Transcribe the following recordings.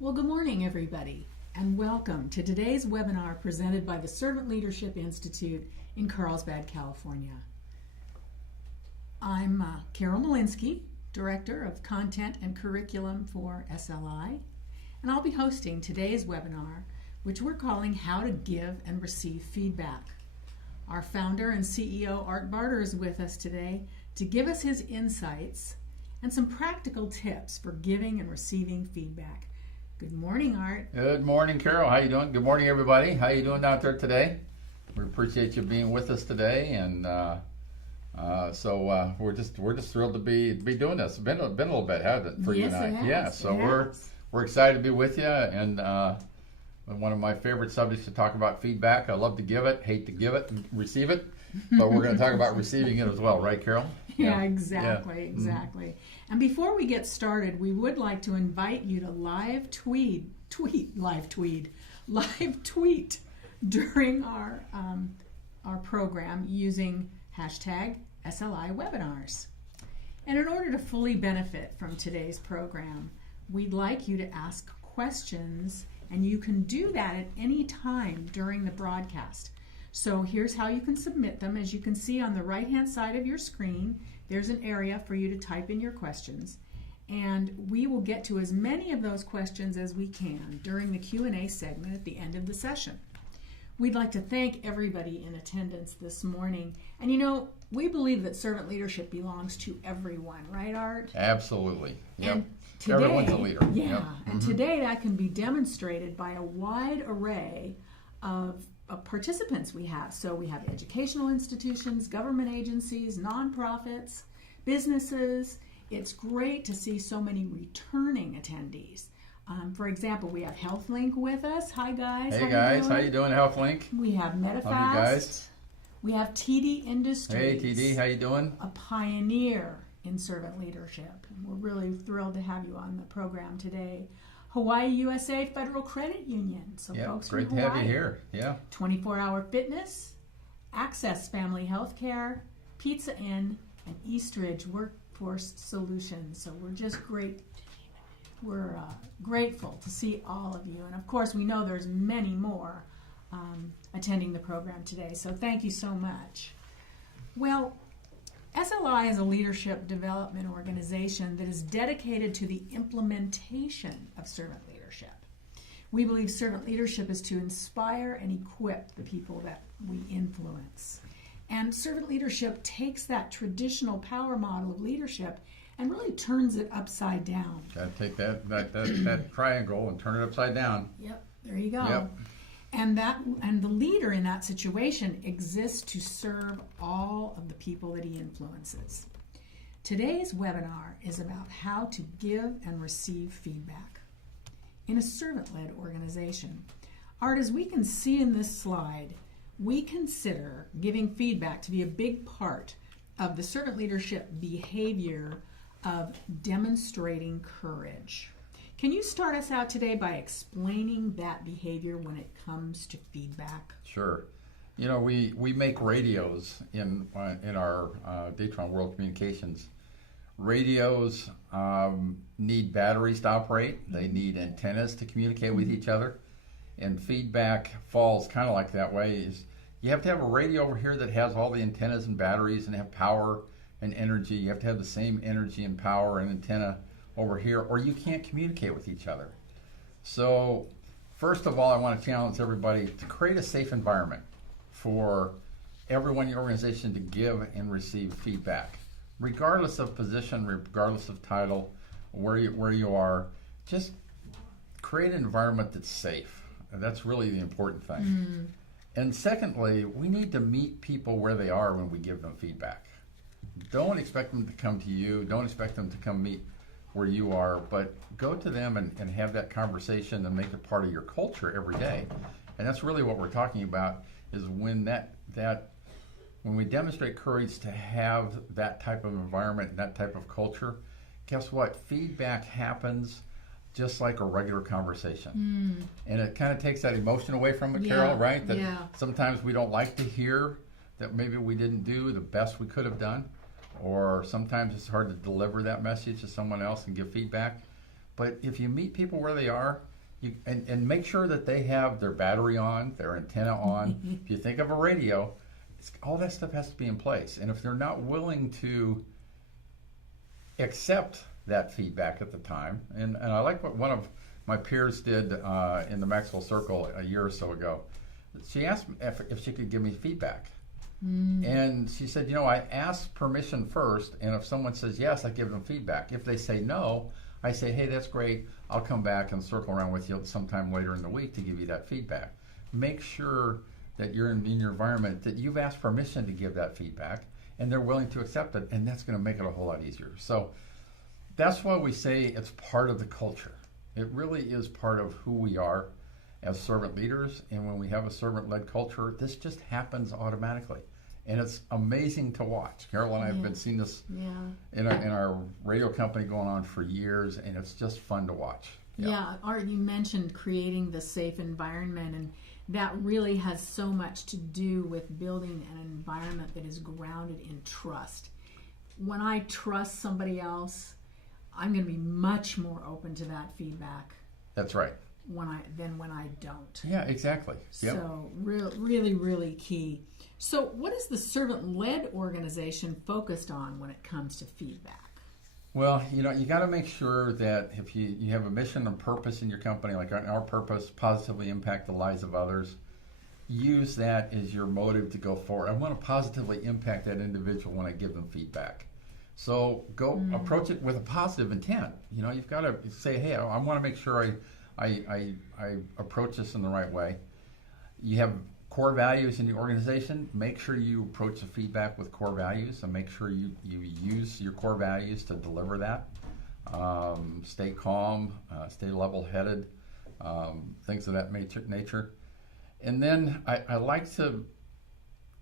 Well, good morning, everybody, and welcome to today's webinar presented by the Servant Leadership Institute in Carlsbad, California. I'm Carol Malinsky, Director of Content and Curriculum for SLI, and I'll be hosting today's webinar, which we're calling How to Give and Receive Feedback. Our founder and CEO, Art Barter, is with us today to give us his insights and some practical tips for giving and receiving feedback. Good morning, Art. Good morning, Carol. How you doing? Good morning, everybody. How you doing out there today? We appreciate you being with us today, and we're just thrilled to be doing this. It's been a little bit, hasn't it, for you and I? It has. Yeah. So we're excited to be with you, and one of my favorite subjects to talk about feedback. I love to give it, hate to give it and receive it, but we're going to talk about receiving it as well, right, Carol? Yeah, exactly. And before we get started, we would like to invite you to live tweet during our program using hashtag SLI webinars. And in order to fully benefit from today's program, we'd like you to ask questions, and you can do that at any time during the broadcast. So here's how you can submit them. As you can see on the right-hand side of your screen, there's an area for you to type in your questions. And we will get to as many of those questions as we can during the Q&A segment at the end of the session. We'd like to thank everybody in attendance this morning. And you know, we believe that servant leadership belongs to everyone, right, Art? Absolutely. Yep. And today, everyone's a leader. Yeah, Yep. And today that can be demonstrated by a wide array of participants we have. So we have educational institutions, government agencies, nonprofits, businesses. It's great to see so many returning attendees. For example, we have HealthLink with us. Hi, guys. Hey, guys. How you doing, HealthLink? We have Medifast. Love you guys. We have TD Industries. Hey, TD. How you doing? A pioneer in servant leadership. And we're really thrilled to have you on the program today. Hawaii USA Federal Credit Union. So folks great from to Hawaii. have you here. Yeah. 24-Hour Fitness, Access Family Healthcare, Pizza Inn, and Eastridge Workforce Solutions. So we're just great. We're grateful to see all of you. And of course, we know there's many more attending the program today. So thank you so much. Well, SLI is a leadership development organization that is dedicated to the implementation of servant leadership. We believe servant leadership is to inspire and equip the people that we influence. And servant leadership takes that traditional power model of leadership and really turns it upside down. Got to take that triangle and turn it upside down. Yep, there you go. Yep. And the leader in that situation exists to serve all of the people that he influences. Today's webinar is about how to give and receive feedback in a servant-led organization. Art, as we can see in this slide, we consider giving feedback to be a big part of the servant leadership behavior of demonstrating courage. Can you start us out today by explaining that behavior when it comes to feedback? Sure. You know, we make radios in our Datron World Communications. Radios need batteries to operate. They need antennas to communicate with each other. And feedback falls kind of like that way. Is you have to have a radio over here that has all the antennas and batteries and have power and energy. You have to have the same energy and power and antenna over here, or you can't communicate with each other. So first of all, I want to challenge everybody to create a safe environment for everyone in your organization to give and receive feedback, regardless of position, regardless of title, where you are. Just create an environment that's safe. And that's really the important thing. And secondly, we need to meet people where they are when we give them feedback. Don't expect them to come to you. Don't expect them to come meet where you are, but go to them and have that conversation and make it part of your culture every day. And that's really what we're talking about, is when when we demonstrate courage to have that type of environment, that type of culture, guess what? Feedback happens just like a regular conversation. And it kind of takes that emotion away from it, Carol, right? That sometimes we don't like to hear that maybe we didn't do the best we could have done, or sometimes it's hard to deliver that message to someone else and give feedback. But if you meet people where they are, and make sure that they have their battery on, their antenna on. If you think of a radio, all that stuff has to be in place. And if they're not willing to accept that feedback at the time, and I like what one of my peers did in the Maxwell Circle a year or so ago. She asked me if she could give me feedback. And she said, I ask permission first, and if someone says yes, I give them feedback. If they say no, I say, hey, that's great. I'll come back and circle around with you sometime later in the week to give you that feedback. Make sure that you're in your environment, that you've asked permission to give that feedback, and they're willing to accept it, and that's going to make it a whole lot easier. So that's why we say it's part of the culture. It really is part of who we are as servant leaders, and when we have a servant-led culture, this just happens automatically. And it's amazing to watch. Carol and I have been seeing this in our radio company going on for years, and it's just fun to watch. Art, you mentioned creating the safe environment, and that really has so much to do with building an environment that is grounded in trust. When I trust somebody else, I'm going to be much more open to that feedback. That's right. Than when I don't. Yeah, exactly. Yep. So really, really key. So what is the servant-led organization focused on when it comes to feedback? Well, you got to make sure that if you have a mission and purpose in your company, like our purpose, positively impact the lives of others, use that as your motive to go forward. I want to positively impact that individual when I give them feedback. So go approach it with a positive intent. You've got to say, hey, I want to make sure I approach this in the right way. You have core values in the organization. Make sure you approach the feedback with core values, and make sure you use your core values to deliver that. Stay calm, stay level-headed, things of that nature. And then I like to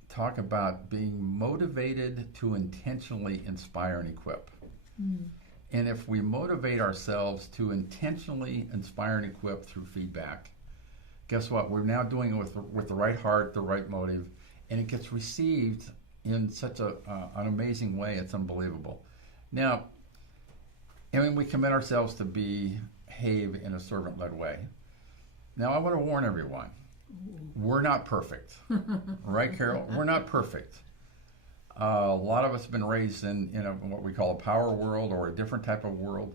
talk about being motivated to intentionally inspire and equip. And if we motivate ourselves to intentionally inspire and equip through feedback, guess what? We're now doing it with the right heart, the right motive, and it gets received in such an amazing way. It's unbelievable. Now, we commit ourselves to behave in a servant-led way. Now, I want to warn everyone, we're not perfect. Right, Carol? We're not perfect. A lot of us have been raised in what we call a power world or a different type of world.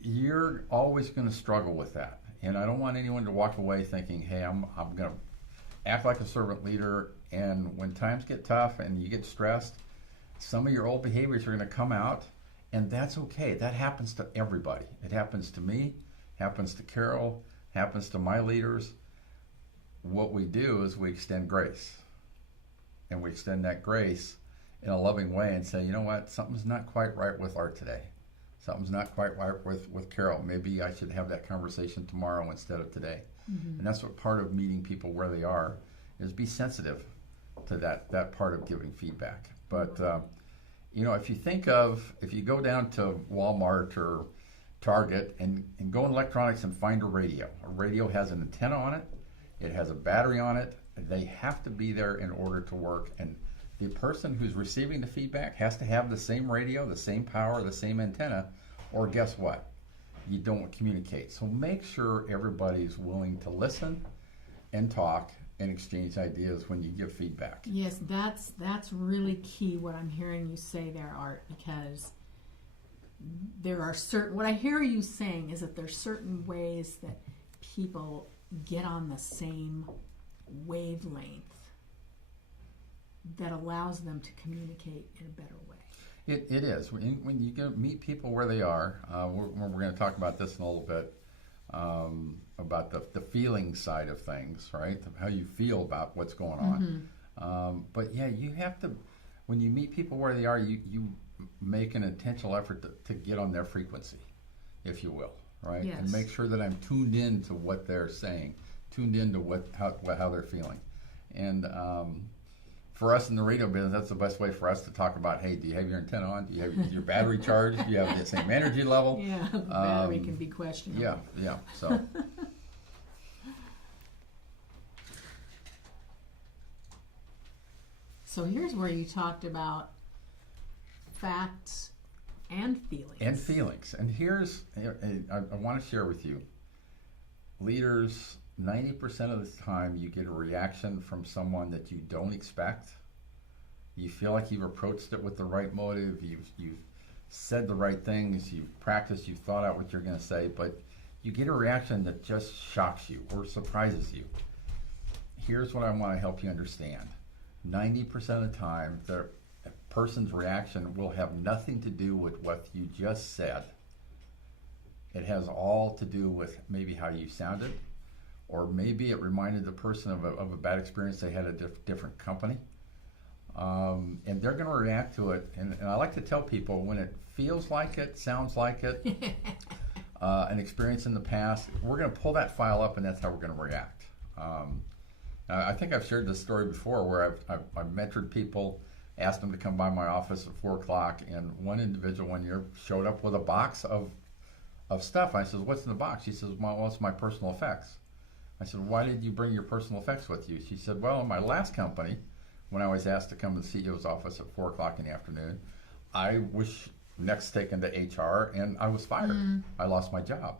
You're always going to struggle with that. And I don't want anyone to walk away thinking, hey, I'm going to act like a servant leader, and when times get tough and you get stressed, some of your old behaviors are going to come out, and that's okay. That happens to everybody. It happens to me, happens to Carol, happens to my leaders. What we do is we extend grace. And we extend that grace in a loving way and say, you know what, something's not quite right with Art today. Something's not quite right with Carol. Maybe I should have that conversation tomorrow instead of today. And that's what part of meeting people where they are is be sensitive to that part of giving feedback. But, if you go down to Walmart or Target and go in electronics and find a radio has an antenna on it, it has a battery on it. They have to be there in order to work, and the person who's receiving the feedback has to have the same radio, the same power, the same antenna, or guess what? You don't communicate. So make sure everybody's willing to listen and talk and exchange ideas when you give feedback. Yes, that's really key what I'm hearing you say there, Art, because there are what I hear you saying is that there's certain ways that people get on the same wavelength that allows them to communicate in a better way. It is. When you go meet people where they are, we're going to talk about this in a little bit, about the feeling side of things, right? How you feel about what's going on. But yeah, you have to, when you meet people where they are, you make an intentional effort to get on their frequency, if you will, right? Yes. And make sure that I'm tuned in to what they're saying, tuned into how they're feeling. And for us in the radio business, that's the best way for us to talk about, hey, do you have your antenna on? Do you have your battery charged? Do you have the same energy level? Yeah, the battery can be questionable. Yeah, so. So here's where you talked about facts And feelings. And feelings. And here's, I want to share with you, leaders, 90% of the time you get a reaction from someone that you don't expect. You feel like you've approached it with the right motive, you've said the right things, you've practiced, you've thought out what you're going to say, but you get a reaction that just shocks you or surprises you. Here's what I want to help you understand. 90% of the time, the person's reaction will have nothing to do with what you just said. It has all to do with maybe how you sounded, or maybe it reminded the person of a bad experience they had at a different company. And they're going to react to it. And I like to tell people, when it feels like it, sounds like it, an experience in the past, we're going to pull that file up, and that's how we're going to react. I think I've shared this story before where I've mentored people, asked them to come by my office at 4 o'clock, and one individual one year showed up with a box of stuff. I said, "What's in the box?" She says, "Well, it's my personal effects." I said, "Why did you bring your personal effects with you?" She said, "Well, in my last company, when I was asked to come to the CEO's office at 4 o'clock in the afternoon, I was next taken to HR, and I was fired. I lost my job."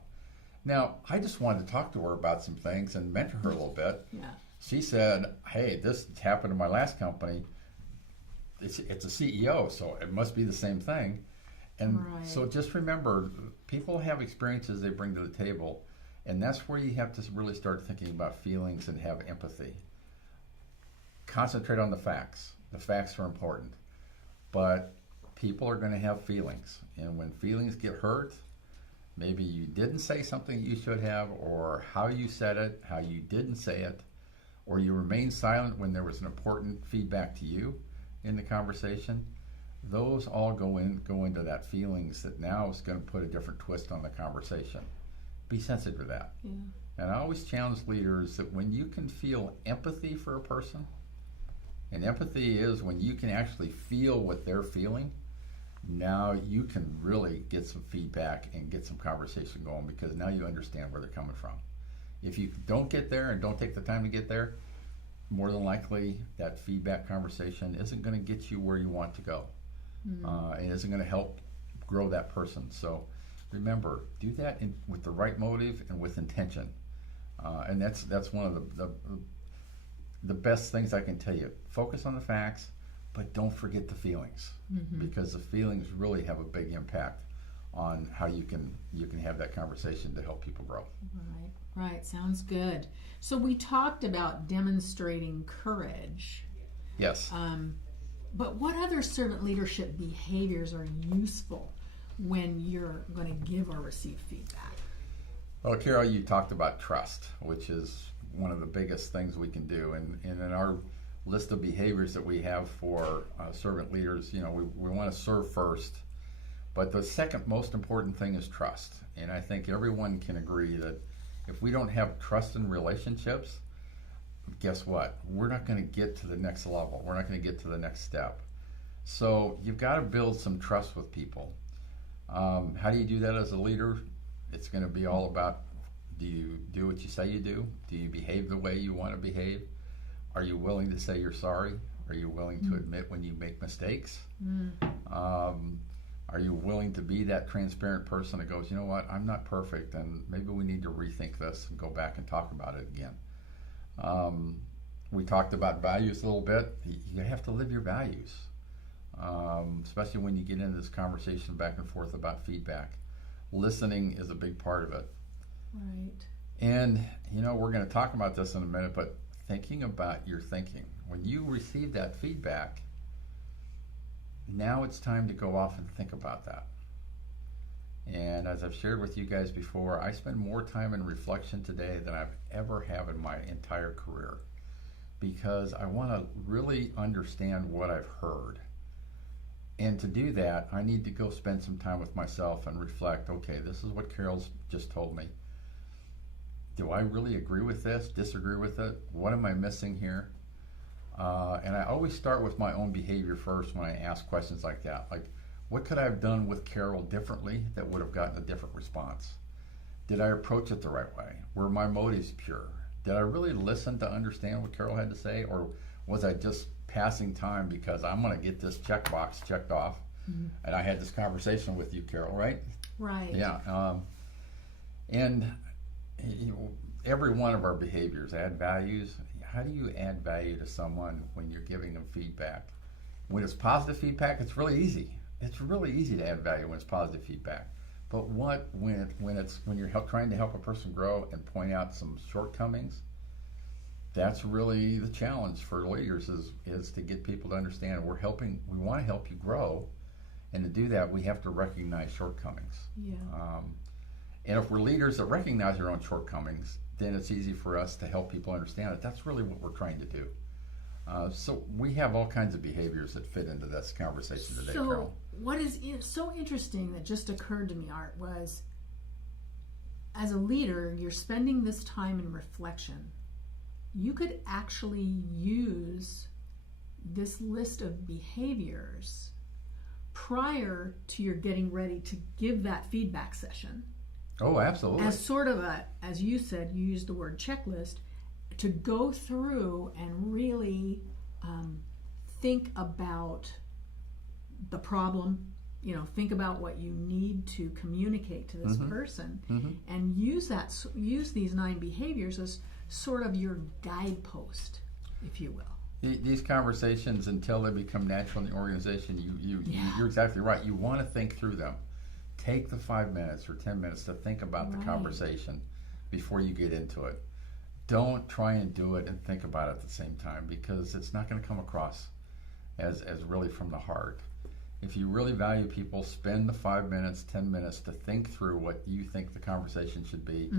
Now, I just wanted to talk to her about some things and mentor her a little bit. Yeah. She said, "Hey, this happened in my last company. It's a CEO, so it must be the same thing." And so just remember, people have experiences they bring to the table, and that's where you have to really start thinking about feelings and have empathy. Concentrate on the facts. The facts are important. But people are going to have feelings. And when feelings get hurt, maybe you didn't say something you should have, or how you said it, how you didn't say it, or you remained silent when there was an important feedback to you in the conversation. Those all go into that feelings that now is going to put a different twist on the conversation. Be sensitive to that. Yeah. And I always challenge leaders that when you can feel empathy for a person, and empathy is when you can actually feel what they're feeling, now you can really get some feedback and get some conversation going, because now you understand where they're coming from. If you don't get there and don't take the time to get there, more than likely that feedback conversation isn't going to get you where you want to go. It isn't going to help grow that person. So remember, do that with the right motive and with intention. And that's one of the best things I can tell you. Focus on the facts, but don't forget the feelings, because the feelings really have a big impact on how you can have that conversation to help people grow. Right. Sounds good. So we talked about demonstrating courage. Yes. But what other servant leadership behaviors are useful when you're going to give or receive feedback? Well, Carol, you talked about trust, which is one of the biggest things we can do. And in our list of behaviors that we have for servant leaders, we want to serve first. But the second most important thing is trust. And I think everyone can agree that if we don't have trust in relationships, guess what? We're not going to get to the next level. We're not going to get to the next step. So you've got to build some trust with people. How do you do that as a leader? It's going to be all about, do you do what you say you do? Do you behave the way you want to behave? Are you willing to say you're sorry? Are you willing to admit when you make mistakes? Are you willing to be that transparent person that goes, you know what, I'm not perfect, and maybe we need to rethink this and go back and talk about it again. We talked about values a little bit. You have to live your values, especially when you get into this conversation back and forth about feedback. Listening is a big part of it. Right. And, we're going to talk about this in a minute, but thinking about your thinking. When you receive that feedback, now it's time to go off and think about that. And as I've shared with you guys before, I spend more time in reflection today than I've ever had in my entire career, because I want to really understand what I've heard. And to do that, I need to go spend some time with myself and reflect, okay, this is what Carol's just told me. Do I really agree with this, disagree with it? What am I missing here? And I always start with my own behavior first when I ask questions like that. Like, what could I have done with Carol differently that would have gotten a different response? Did I approach it the right way? Were my motives pure? Did I really listen to understand what Carol had to say? Or was I just passing time because I'm going to get this checkbox checked off And I had this conversation with you, Carol, right? Right. Yeah. And every one of our behaviors add values. How do you add value to someone when you're giving them feedback? When it's positive feedback, it's really easy. It's really easy to add value when it's positive feedback. But when you're trying to help a person grow and point out some shortcomings, that's really the challenge for leaders is to get people to understand we want to help you grow, and to do that we have to recognize shortcomings. Yeah. And if we're leaders that recognize our own shortcomings, then it's easy for us to help people understand that that's really what we're trying to do. So we have all kinds of behaviors that fit into this conversation today, Carol. What is so interesting that just occurred to me, Art, was as a leader, you're spending this time in reflection. You could actually use this list of behaviors prior to your getting ready to give that feedback session. Oh, absolutely. As sort of as you said, you used the word checklist, to go through and really think about the problem, think about what you need to communicate to this person, and use these 9 behaviors as sort of your guidepost, if you will. These conversations, until they become natural in the organization, you're exactly right. You want to think through them. Take the 5 minutes or 10 minutes to think about the conversation before you get into it. Don't try and do it and think about it at the same time, because it's not going to come across as really from the heart. If you really value people, spend the 5 minutes, 10 minutes to think through what you think the conversation should be.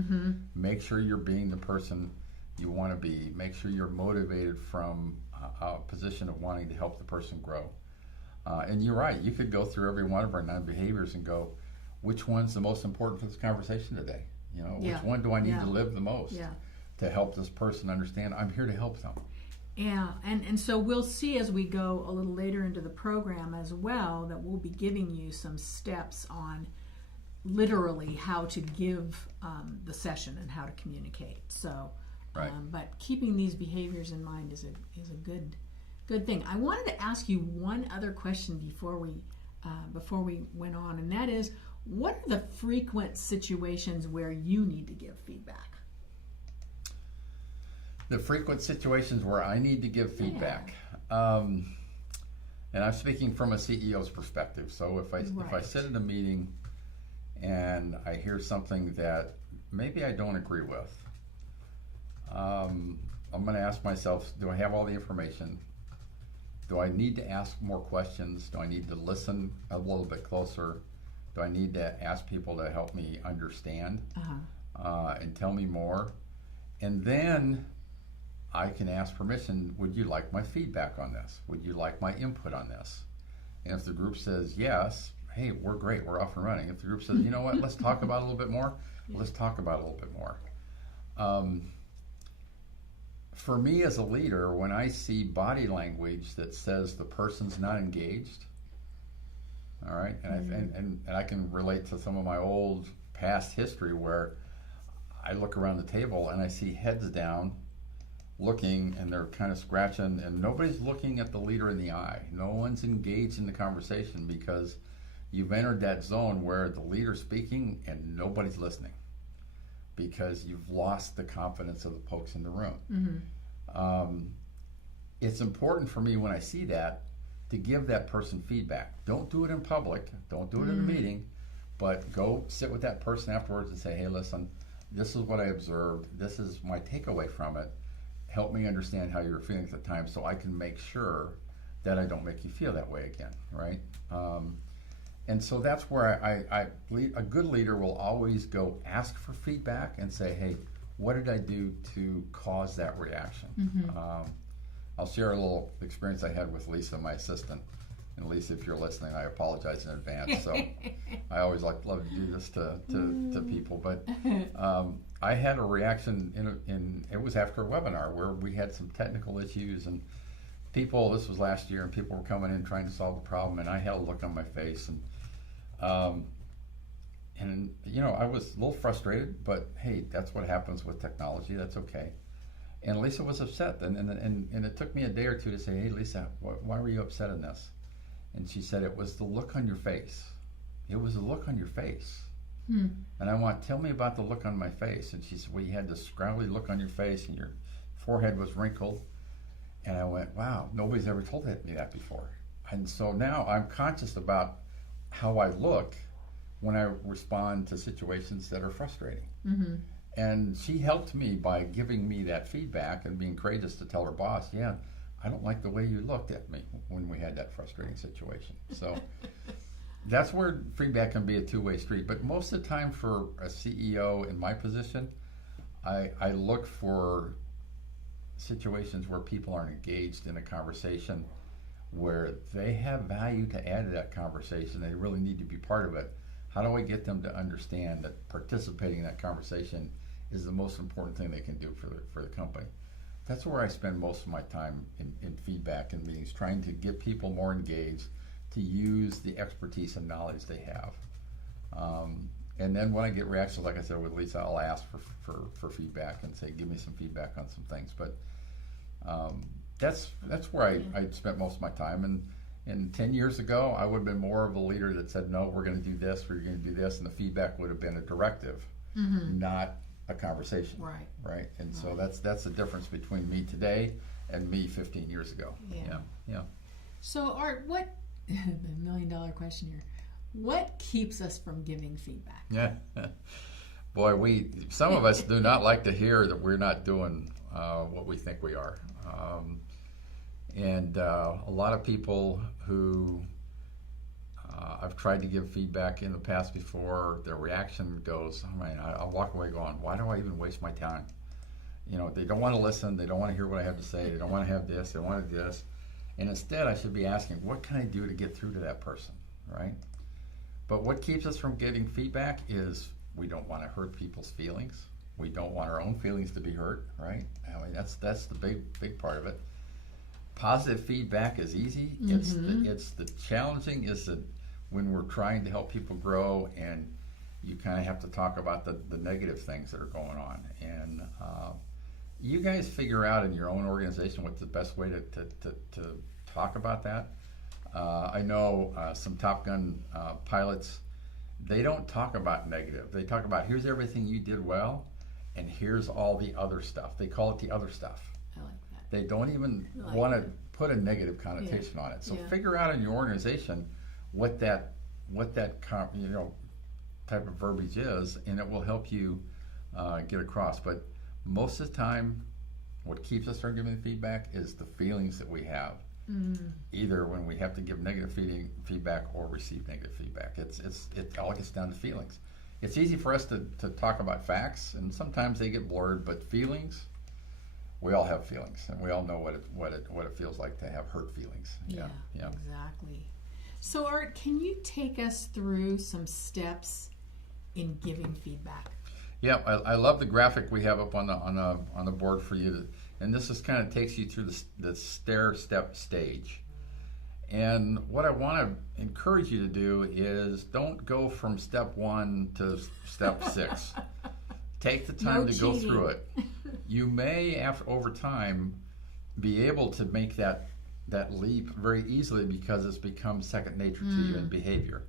Make sure you're being the person you want to be. Make sure you're motivated from a position of wanting to help the person grow. And you're right, you could go through every one of our 9 behaviors and go, which one's the most important for this conversation today? Which one do I need to live the most to help this person understand I'm here to help them? Yeah, and so we'll see as we go a little later into the program as well that we'll be giving you some steps on literally how to give the session and how to communicate. So, but keeping these behaviors in mind is a good thing. I wanted to ask you one other question before we went on, and that is, what are the frequent situations where you need to give feedback? The frequent situations where I need to give feedback, and I'm speaking from a CEO's perspective. So if I sit in a meeting and I hear something that maybe I don't agree with, I'm going to ask myself, do I have all the information? Do I need to ask more questions? Do I need to listen a little bit closer? Do I need to ask people to help me understand and tell me more? And then I can ask permission, would you like my feedback on this? Would you like my input on this? And if the group says yes, hey, we're great, we're off and running. If the group says, you know what, let's talk about it a little bit more, let's talk about it a little bit more. For me as a leader, when I see body language that says the person's not engaged, all right, and I can relate to some of my old past history where I look around the table and I see heads down, looking, and they're kind of scratching, and nobody's looking at the leader in the eye. No one's engaged in the conversation because you've entered that zone where the leader's speaking and nobody's listening because you've lost the confidence of the folks in the room. It's important for me when I see that to give that person feedback. Don't do it in public. Don't do it in a meeting, but go sit with that person afterwards and say, hey, listen, this is what I observed. This is my takeaway from it. Help me understand how you're feeling at the time so I can make sure that I don't make you feel that way again, right? And so that's where a good leader will always go ask for feedback and say, hey, what did I do to cause that reaction? I'll share a little experience I had with Lisa, my assistant. And Lisa, if you're listening, I apologize in advance. So I always love to do this to people. But I had a reaction it was after a webinar where we had some technical issues, and this was last year, and people were coming in trying to solve the problem, and I had a look on my face, and I was a little frustrated, but hey, that's what happens with technology. That's okay. And Lisa was upset, and it took me a day or two to say, hey, Lisa, why were you upset in this? And she said, it was the look on your face. It was the look on your face. Hmm. And I went, tell me about the look on my face. And she said, well, you had this scowly look on your face and your forehead was wrinkled. And I went, wow, nobody's ever told me that before. And so now I'm conscious about how I look when I respond to situations that are frustrating. Mm-hmm. And she helped me by giving me that feedback and being courageous to tell her boss, yeah, I don't like the way you looked at me when we had that frustrating situation. So that's where feedback can be a two-way street. But most of the time for a CEO in my position, I look for situations where people aren't engaged in a conversation, where they have value to add to that conversation. They really need to be part of it. How do I get them to understand that participating in that conversation is the most important thing they can do for the company? That's where I spend most of my time in feedback and meetings, trying to get people more engaged, to use the expertise and knowledge they have. And then when I get reactions, like I said with Lisa, I'll ask for feedback and say, give me some feedback on some things. But that's where I spent most of my time. And 10 years ago, I would have been more of a leader that said, no, we're going to do this, we're going to do this, and the feedback would have been a directive, Mm-hmm. not a conversation. Right. And so that's the difference between me today and me 15 years ago. Yeah. So Art, what, the $1 million question here, what keeps us from giving feedback? Yeah. Boy, some of us do not like to hear that we're not doing what we think we are. And a lot of people who I've tried to give feedback in the past before, their reaction goes, oh man, I'll walk away going, why do I even waste my time? You know, they don't want to listen, they don't want to hear what I have to say, they don't want to have this, they want to do this. And instead I should be asking, what can I do to get through to that person, right? But what keeps us from getting feedback is we don't want to hurt people's feelings. We don't want our own feelings to be hurt, right? I mean, that's the big part of it. Positive feedback is easy. Mm-hmm. It's the challenging is that when we're trying to help people grow, and you kind of have to talk about the negative things that are going on. And you guys figure out in your own organization what's the best way to talk about that. I know some Top Gun pilots, they don't talk about negative. They talk about, here's everything you did well, and here's all the other stuff. They call it the other stuff. I like that. They don't even want to put a negative connotation on it. So figure out in your organization what that type of verbiage is, and it will help you get across. But most of the time, what keeps us from giving feedback is the feelings that we have. Either when we have to give negative feedback or receive negative feedback. It all gets down to feelings. It's easy for us to talk about facts, and sometimes they get blurred, but feelings, we all have feelings, and we all know what it feels like to have hurt feelings. Yeah. Exactly. So Art, can you take us through some steps in giving feedback? Yeah, I love the graphic we have up on the board for you, and this just kind of takes you through the stair-step stage. And what I want to encourage you to do is don't go from step 1 to step 6. Take the time to go through it. You may, over time, be able to make that leap very easily because it's become second nature to you in behavior.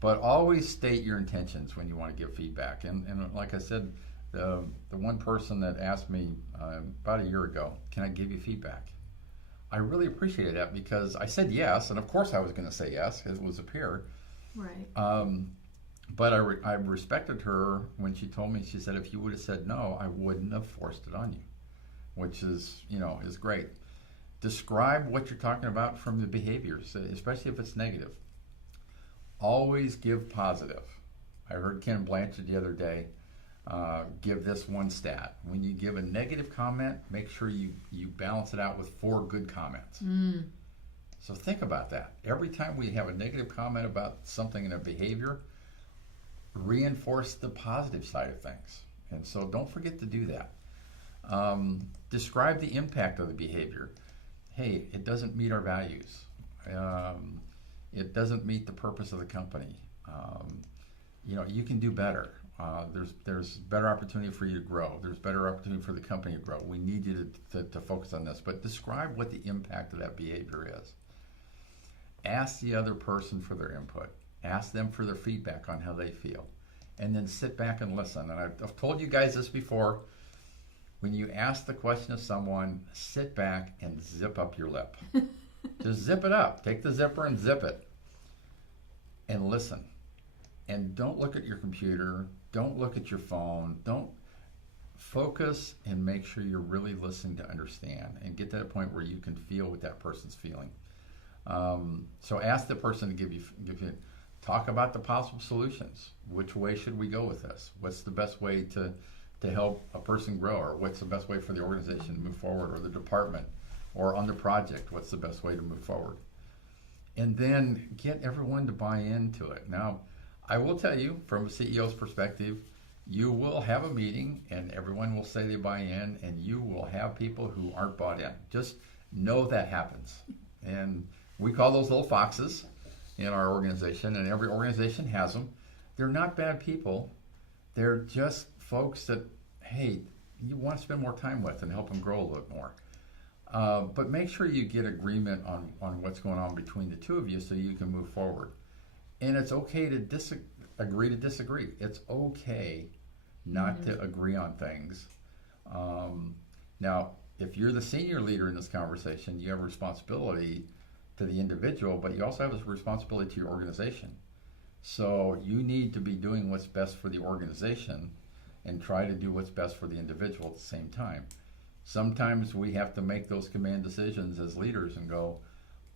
But always state your intentions when you want to give feedback. And like I said, the one person that asked me about a year ago, can I give you feedback? I really appreciated that because I said yes, and of course I was going to say yes because it was a peer. Right. But I respected her when she told me, she said, if you would have said no, I wouldn't have forced it on you, which is great. Describe what you're talking about from the behaviors, especially if it's negative. Always give positive. I heard Ken Blanchard the other day give this one stat. When you give a negative comment, make sure you balance it out with 4 good comments. So think about that. Every time we have a negative comment about something in a behavior, reinforce the positive side of things. And so don't forget to do that. Describe the impact of the behavior. Hey, it doesn't meet our values. It doesn't meet the purpose of the company. You can do better. There's better opportunity for you to grow. There's better opportunity for the company to grow. We need you to focus on this. But describe what the impact of that behavior is. ask the other person for their input. Ask them for their feedback on how they feel. And then sit back and listen. And I've told you guys this before. When you ask the question of someone, sit back and zip up your lip. Just zip it up. Take the zipper and zip it. And listen. And don't look at your computer. Don't look at your phone. Don't focus and make sure you're really listening to understand and get to that point where you can feel what that person's feeling. So ask the person to give you, talk about the possible solutions. Which way should we go with this? What's the best way to help a person grow, or what's the best way for the organization to move forward, or the department, or on the project, what's the best way to move forward? And then get everyone to buy into it. Now, I will tell you, from a CEO's perspective, you will have a meeting and everyone will say they buy in, and you will have people who aren't bought in. Just know that happens. And we call those little foxes in our organization, and every organization has them. They're not bad people. They're just folks that, hey, you want to spend more time with and help them grow a little more. But make sure you get agreement on what's going on between the two of you so you can move forward. And it's okay to agree to disagree. It's okay not to agree on things. Now, if you're the senior leader in this conversation, you have a responsibility to the individual, but you also have a responsibility to your organization. So you need to be doing what's best for the organization and try to do what's best for the individual at the same time. Sometimes we have to make those command decisions as leaders and go,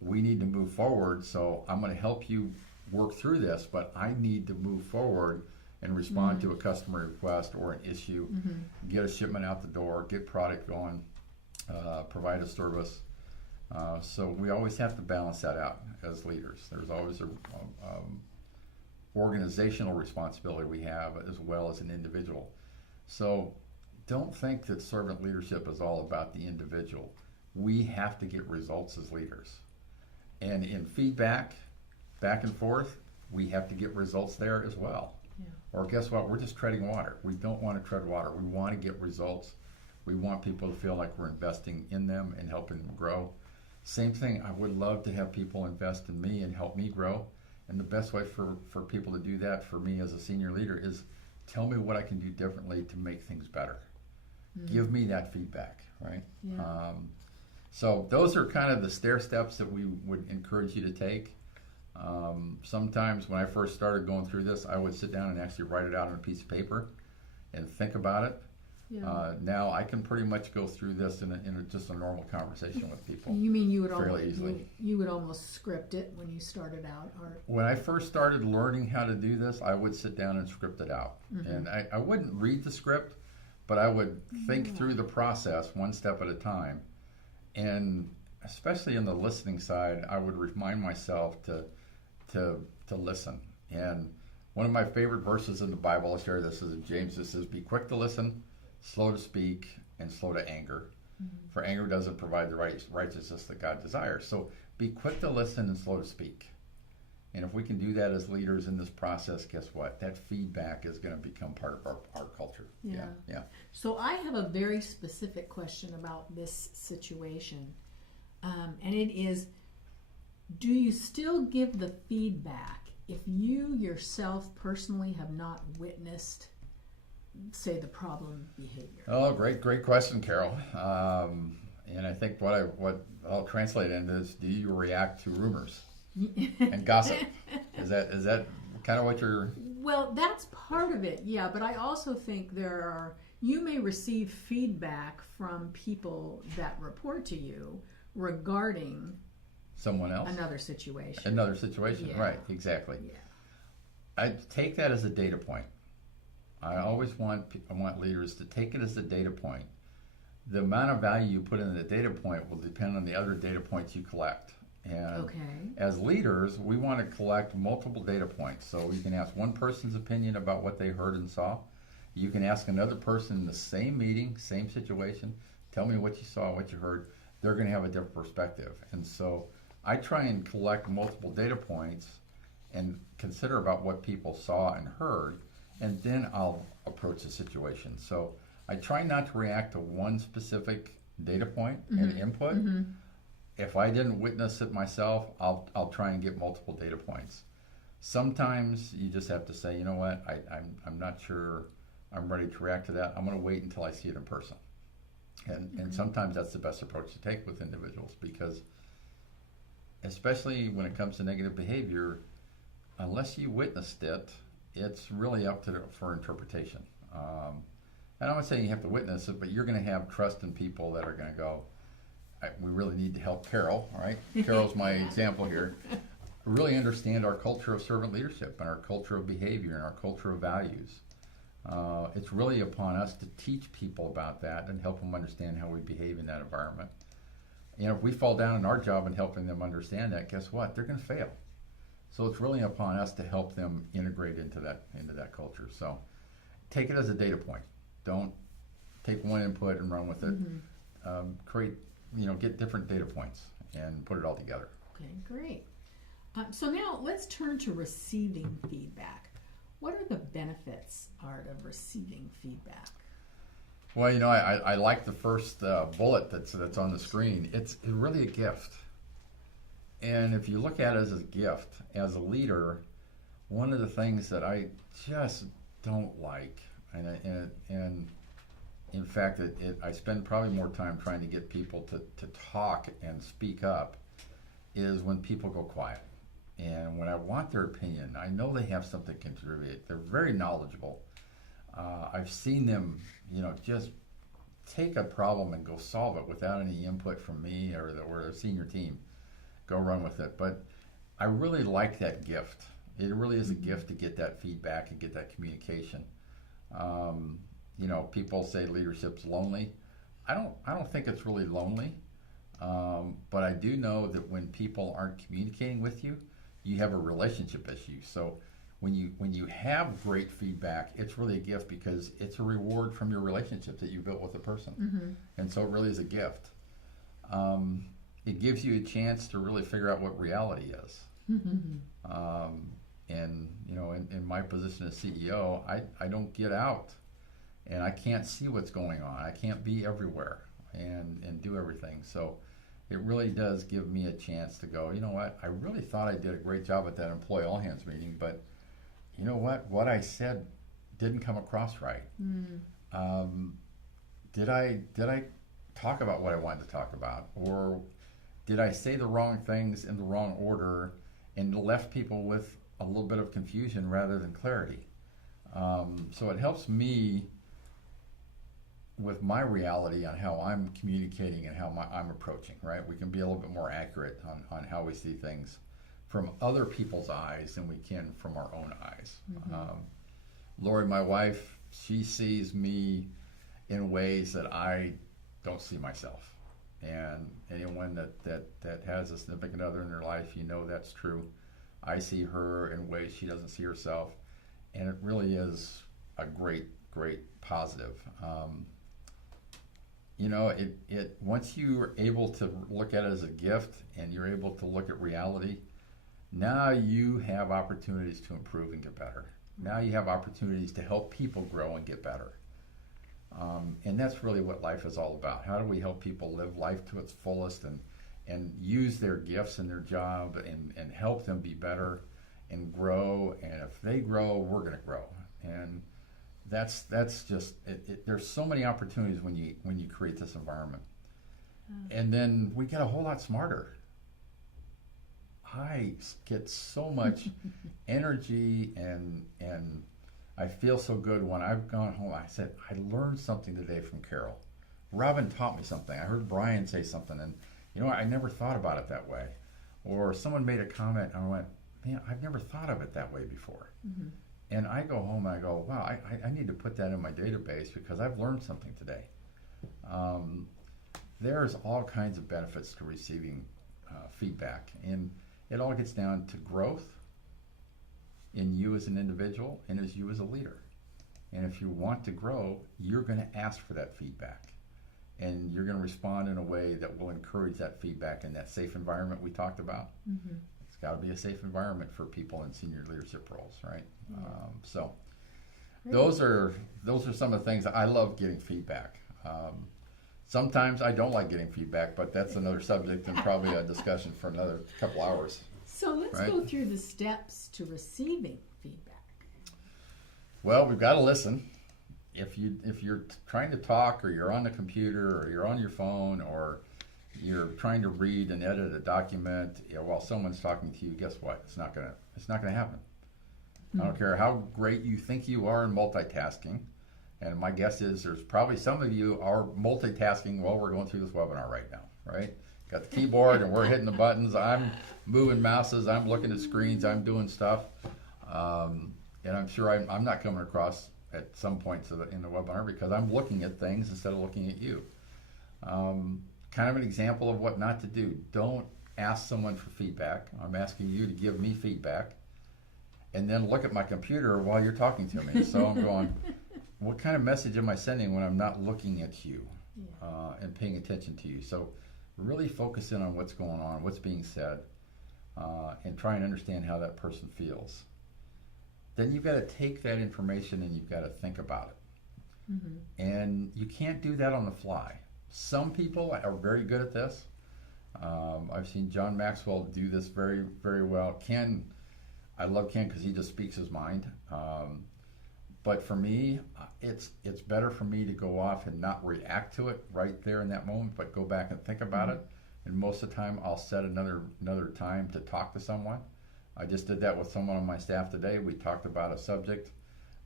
we need to move forward, so I'm going to help you work through this, but I need to move forward and respond to a customer request or an issue, get a shipment out the door, get product going, provide a service. So we always have to balance that out as leaders. There's always a organizational responsibility we have as well as an individual. So don't think that servant leadership is all about the individual. We have to get results as leaders. And in feedback, back and forth, we have to get results there as well. Yeah. Or guess what? We're just treading water. We don't want to tread water. We want to get results. We want people to feel like we're investing in them and helping them grow. Same thing, I would love to have people invest in me and help me grow. And the best way for people to do that for me as a senior leader is tell me what I can do differently to make things better. Give me that feedback, right? Yeah. So those are kind of the stair steps that we would encourage you to take. Sometimes when I first started going through this, I would sit down and actually write it out on a piece of paper and think about it. Yeah. Now I can pretty much go through this in just a normal conversation with people. You mean you would almost script it when you started out? Or? When I first started learning how to do this, I would sit down and script it out. And I wouldn't read the script, but I would think through the process one step at a time. And especially in the listening side, I would remind myself to listen. And one of my favorite verses in the Bible, I'll share this, is in James. It says, be quick to listen, slow to speak, and slow to anger. For anger doesn't provide the righteousness that God desires. So be quick to listen and slow to speak. And if we can do that as leaders in this process, guess what? That feedback is going to become part of our culture. Yeah. So I have a very specific question about this situation. And it is, do you still give the feedback if you yourself personally have not witnessed, say, the problem behavior? Oh, great question, Carol. And I think what I'll translate into is, do you react to rumors and gossip? Is that kind of what you're? Well, that's part of it, yeah. But I also think you may receive feedback from people that report to you regarding someone else, another situation, yeah. Right? Exactly. Yeah. I take that as a data point. I always want leaders to take it as a data point. The amount of value you put in the data point will depend on the other data points you collect. And as leaders, we want to collect multiple data points. So you can ask one person's opinion about what they heard and saw. You can ask another person in the same meeting, same situation, tell me what you saw, what you heard. They're going to have a different perspective. And so I try and collect multiple data points and consider about what people saw and heard, and then I'll approach the situation. So I try not to react to one specific data point and input. if I didn't witness it myself, I'll try and get multiple data points. Sometimes you just have to say, you know what, I'm not sure I'm ready to react to that. I'm going to wait until I see it in person. And sometimes that's the best approach to take with individuals, because especially when it comes to negative behavior, unless you witnessed it, it's really up to for interpretation. And I'm not saying you have to witness it, but you're going to have trust in people that are going to go, we really need to help Carol, all right? Carol's my example here. Really understand our culture of servant leadership and our culture of behavior and our culture of values. It's really upon us to teach people about that and help them understand how we behave in that environment. You know, if we fall down in our job in helping them understand that, guess what? They're going to fail. So it's really upon us to help them integrate into that culture. So take it as a data point. Don't take one input and run with it. Create, get different data points and put it all together. Okay, great. So now let's turn to receiving feedback. What are the benefits, Art, of receiving feedback? Well, I like the first bullet that's on the screen. It's really a gift. And if you look at it as a gift, as a leader, one of the things that I just don't like, and in fact, I spend probably more time trying to get people to talk and speak up, is when people go quiet. And when I want their opinion, I know they have something to contribute. They're very knowledgeable. I've seen them, just take a problem and go solve it without any input from me or the senior team. Go run with it. But I really like that gift. It really is a gift to get that feedback and get that communication. People say leadership's lonely. I don't think it's really lonely. But I do know that when people aren't communicating with you, you have a relationship issue. So when you have great feedback, it's really a gift, because it's a reward from your relationship that you built with a person. And so it really is a gift. It gives you a chance to really figure out what reality is. And in my position as CEO, I don't get out, and I can't see what's going on. I can't be everywhere and do everything. So it really does give me a chance to go, you know what, I really thought I did a great job at that employee all hands meeting, but you know what I said didn't come across right. Did I talk about what I wanted to talk about, or did I say the wrong things in the wrong order and left people with a little bit of confusion rather than clarity? So it helps me with my reality on how I'm communicating and how I'm approaching, right? We can be a little bit more accurate on how we see things from other people's eyes than we can from our own eyes. Lori, my wife, she sees me in ways that I don't see myself. And anyone that has a significant other in their life, that's true. I see her in ways she doesn't see herself. And it really is a great, great positive. Once you're able to look at it as a gift and you're able to look at reality, now you have opportunities to improve and get better. Now you have opportunities to help people grow and get better. And that's really what life is all about. How do we help people live life to its fullest and use their gifts in their job and help them be better and grow? And if they grow, we're going to grow. And that's just it. There's so many opportunities when you create this environment. And then we get a whole lot smarter. I get so much energy and I feel so good when I've gone home. I said, I learned something today from Carol. Robin taught me something. I heard Brian say something, and I never thought about it that way. Or someone made a comment and I went, man, I've never thought of it that way before. And I go home and I go, wow, I need to put that in my database because I've learned something today. There's all kinds of benefits to receiving feedback, and it all gets down to growth in you as an individual and as you as a leader. And if you want to grow, you're going to ask for that feedback, and you're going to respond in a way that will encourage that feedback in that safe environment we talked about. It's got to be a safe environment for people in senior leadership roles, right? So those are some of the things that I love getting feedback. Sometimes I don't like getting feedback, but that's another subject and probably a discussion for another couple hours. So let's Right. go through the steps to receiving feedback. Well, we've got to listen. If you're trying to talk, or you're on the computer, or you're on your phone, or you're trying to read and edit a document, while someone's talking to you, guess what? It's not gonna happen. I don't care how great you think you are in multitasking. And my guess is there's probably some of you are multitasking while we're going through this webinar right now, right? Got the keyboard and we're hitting the buttons. I'm moving mouses. I'm looking at screens. I'm doing stuff. And I'm sure I'm not coming across at some points in the webinar because I'm looking at things instead of looking at you. Kind of an example of what not to do. Don't ask someone for feedback. I'm asking you to give me feedback and then look at my computer while you're talking to me. So I'm going, what kind of message am I sending when I'm not looking at you and paying attention to you? So really focus in on what's going on, what's being said, and try and understand how that person feels. Then you've got to take that information and you've got to think about it. Mm-hmm. And you can't do that on the fly. Some people are very good at this. I've seen John Maxwell do this very, very well. Ken, I love Ken because he just speaks his mind. But for me, it's better for me to go off and not react to it right there in that moment, but go back and think about it. And most of the time, I'll set another time to talk to someone. I just did that with someone on my staff today. We talked about a subject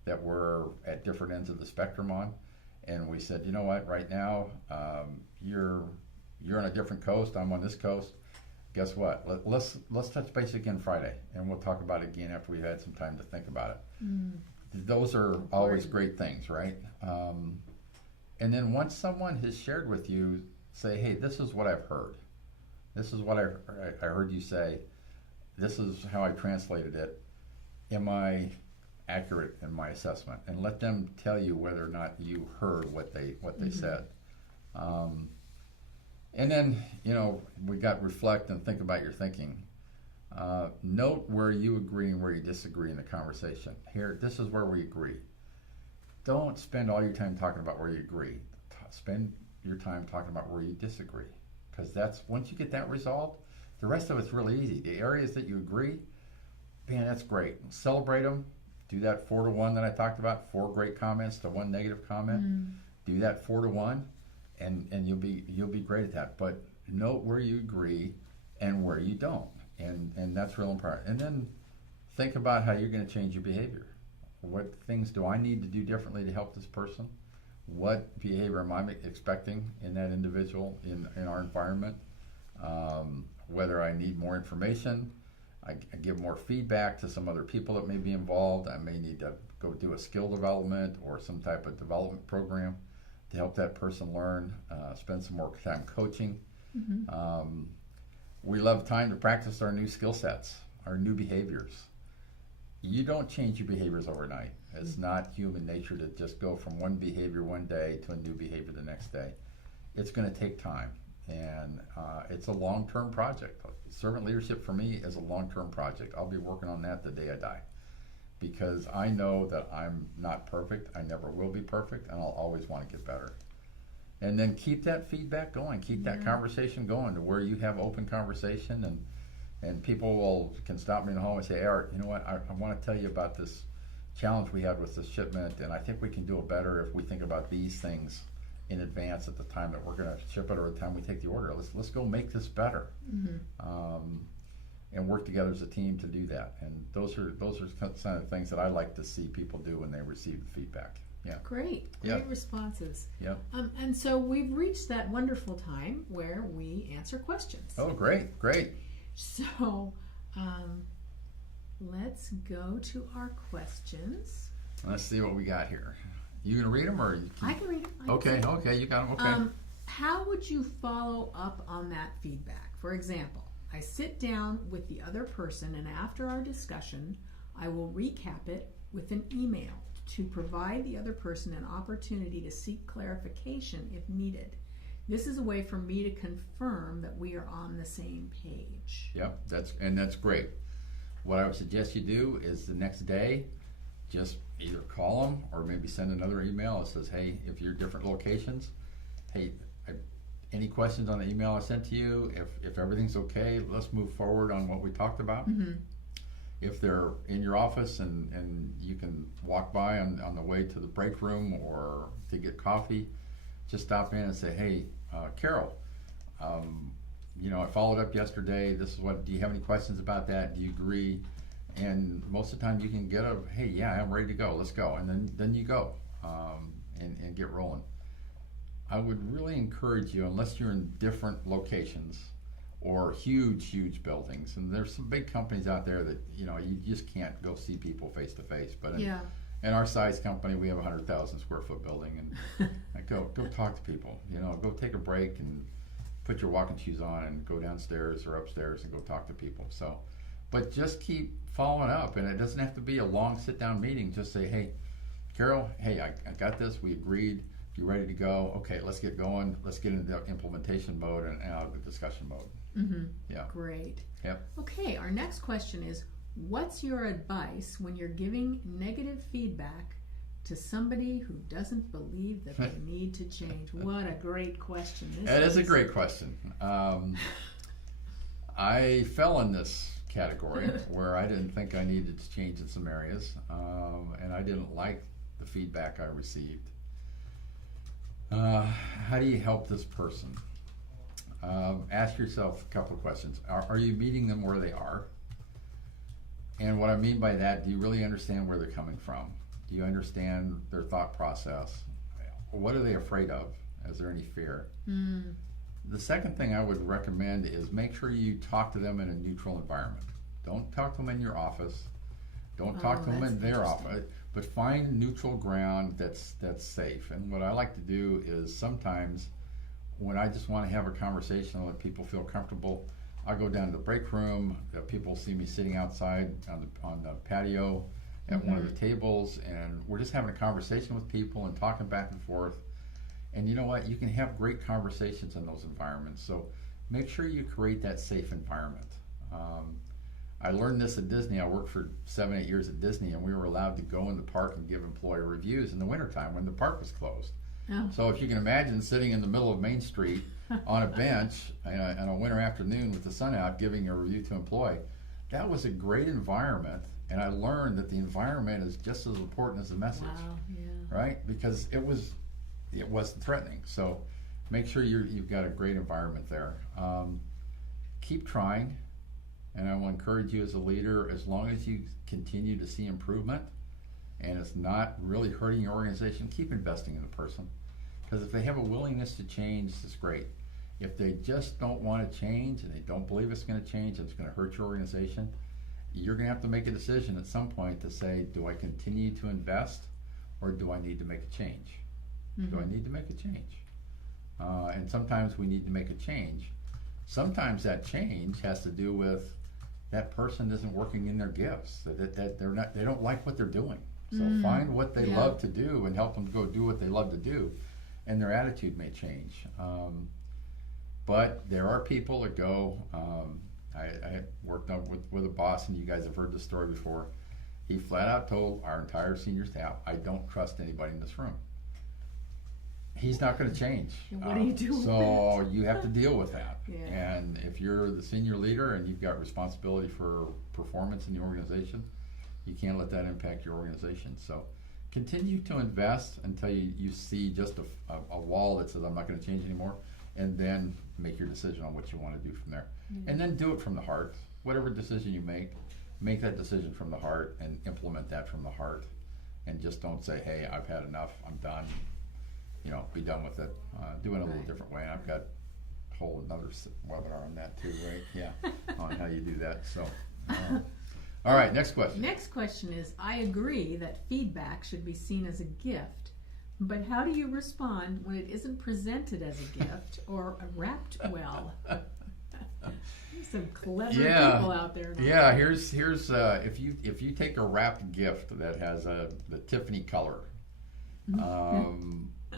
that we're at different ends of the spectrum on, and we said, you know what, right now, you're on a different coast. I'm on this coast. Guess what? Let's touch base again Friday, and we'll talk about it again after we've had some time to think about it. Mm. Those are always great things, right? And then once someone has shared with you, say, hey, this is what I've heard. This is what I heard you say. This is how I translated it. Am I accurate in my assessment? And let them tell you whether or not you heard what they said. And then, we got reflect and think about your thinking. Note where you agree and where you disagree in the conversation. Here, this is where we agree. Don't spend all your time talking about where you agree. Spend your time talking about where you disagree. Because once you get that resolved, the rest of it's really easy. The areas that you agree, man, that's great. Celebrate them. Do that 4-to-1 that I talked about. 4 great comments to 1 negative comment. Do that 4-to-1, and you'll be great at that. But note where you agree and where you don't. And that's real important. And then think about how you're going to change your behavior. What things do I need to do differently to help this person? What behavior am I expecting in that individual in our environment? Whether I need more information, I give more feedback to some other people that may be involved. I may need to go do a skill development or some type of development program to help that person learn, spend some more time coaching. Mm-hmm. We love time to practice our new skill sets, our new behaviors. You don't change your behaviors overnight. It's not human nature to just go from one behavior one day to a new behavior the next day. It's going to take time, and it's a long-term project. Servant leadership for me is a long-term project. I'll be working on that the day I die, because I know that I'm not perfect. I never will be perfect, and I'll always want to get better. And then keep that feedback going. Keep that conversation going to where you have open conversation, and people can stop me in the hall and say, Art, you know what, I want to tell you about this challenge we had with this shipment, and I think we can do it better if we think about these things in advance at the time that we're going to ship it or the time we take the order. Let's go make this better, and work together as a team to do that. And those are kind of things that I like to see people do when they receive the feedback. Yeah. Great responses. Yep. And so we've reached that wonderful time where we answer questions. Oh, great. So let's go to our questions. Let's see what we got here. You gonna read them or I can read them. Okay, you got them. Okay. How would you follow up on that feedback? For example, I sit down with the other person, and after our discussion, I will recap it with an email to provide the other person an opportunity to seek clarification if needed. This is a way for me to confirm that we are on the same page. Yep, that's great. What I would suggest you do is the next day, just either call them or maybe send another email that says, hey, if you're different locations, hey, any questions on the email I sent to you? If everything's okay, let's move forward on what we talked about. Mm-hmm. If they're in your office and you can walk by on the way to the break room or to get coffee, just stop in and say, hey, Carol, I followed up yesterday. This is what, do you have any questions about that? Do you agree? And most of the time you can get hey, yeah, I'm ready to go. Let's go. And then you go and get rolling. I would really encourage you, unless you're in different locations or huge buildings, and there's some big companies out there that, you just can't go see people face to face. But in our size company, we have a 100,000 square foot building, and go talk to people. Go take a break and put your walking shoes on and go downstairs or upstairs and go talk to people. So, but just keep following up, and it doesn't have to be a long sit down meeting. Just say, hey, Carol, hey, I got this. We agreed. If you're ready to go, okay, let's get going. Let's get into implementation mode and out of the discussion mode. Mm-hmm. Yeah. Great. Yep. Okay, our next question is, what's your advice when you're giving negative feedback to somebody who doesn't believe that they need to change? What a great question. That is a great question. I fell in this category where I didn't think I needed to change in some areas, and I didn't like the feedback I received. How do you help this person? Ask yourself a couple of questions. Are you meeting them where they are? And what I mean by that, do you really understand where they're coming from? Do you understand their thought process? What are they afraid of? Is there any fear? Mm. The second thing I would recommend is make sure you talk to them in a neutral environment. Don't talk to them in your office. Don't talk to them in their office. But find neutral ground that's safe. And what I like to do is sometimes when I just want to have a conversation and let people feel comfortable, I go down to the break room. People see me sitting outside on the patio at one of the tables, and we're just having a conversation with people and talking back and forth. And you know what? You can have great conversations in those environments. So make sure you create that safe environment. I learned this at Disney. I worked for 7-8 years at Disney, and we were allowed to go in the park and give employee reviews in the wintertime when the park was closed. Oh. So if you can imagine sitting in the middle of Main Street on a bench on a winter afternoon with the sun out giving a review to an employee, that was a great environment. And I learned that the environment is just as important as the message. Wow, yeah. Right? Because it wasn't threatening. So make sure you've got a great environment there. Keep trying. And I will encourage you as a leader, as long as you continue to see improvement and it's not really hurting your organization, keep investing in the person. Because if they have a willingness to change, it's great. If they just don't want to change and they don't believe it's going to change and it's going to hurt your organization, you're going to have to make a decision at some point to say, do I continue to invest or do I need to make a change? Mm-hmm. Do I need to make a change? And sometimes we need to make a change. Sometimes that change has to do with that person isn't working in their gifts, that they don't like what they're doing. So find what they love to do and help them go do what they love to do, and their attitude may change. But there are people that go, I worked with a boss, and you guys have heard this story before. He flat out told our entire senior staff, I don't trust anybody in this room. He's not going to change. What do you do with so that? You have to deal with that. Yeah. And if you're the senior leader and you've got responsibility for performance in the organization, you can't let that impact your organization. So continue to invest until you see just a wall that says, I'm not going to change anymore, and then make your decision on what you want to do from there. Mm-hmm. And then do it from the heart. Whatever decision you make that decision from the heart and implement that from the heart. And just don't say, hey, I've had enough, I'm done. Be done with it. Do it a little different way. And I've got a whole another webinar on that too, right? Yeah, on how you do that. So, all right, next question. Next question is, I agree that feedback should be seen as a gift, but how do you respond when it isn't presented as a gift or wrapped well? There's some clever people out there now. Yeah, here's if you take a wrapped gift that has the Tiffany color.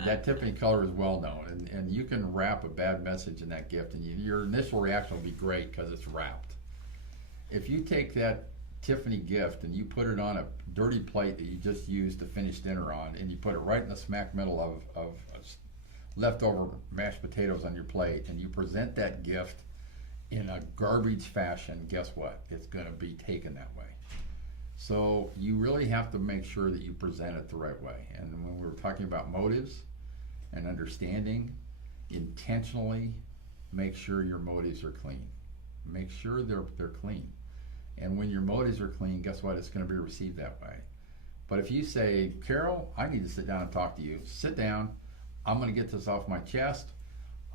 That Tiffany color is well known, and you can wrap a bad message in that gift, and your initial reaction will be great because it's wrapped. If you take that Tiffany gift and you put it on a dirty plate that you just used to finish dinner on, and you put it right in the smack middle of leftover mashed potatoes on your plate and you present that gift in a garbage fashion, guess what? It's going to be taken that way. So you really have to make sure that you present it the right way. And when we were talking about motives and understanding, intentionally make sure your motives are clean. Make sure they're clean. And when your motives are clean, guess what? It's going to be received that way. But if you say, Carol, I need to sit down and talk to you. Sit down. I'm going to get this off my chest.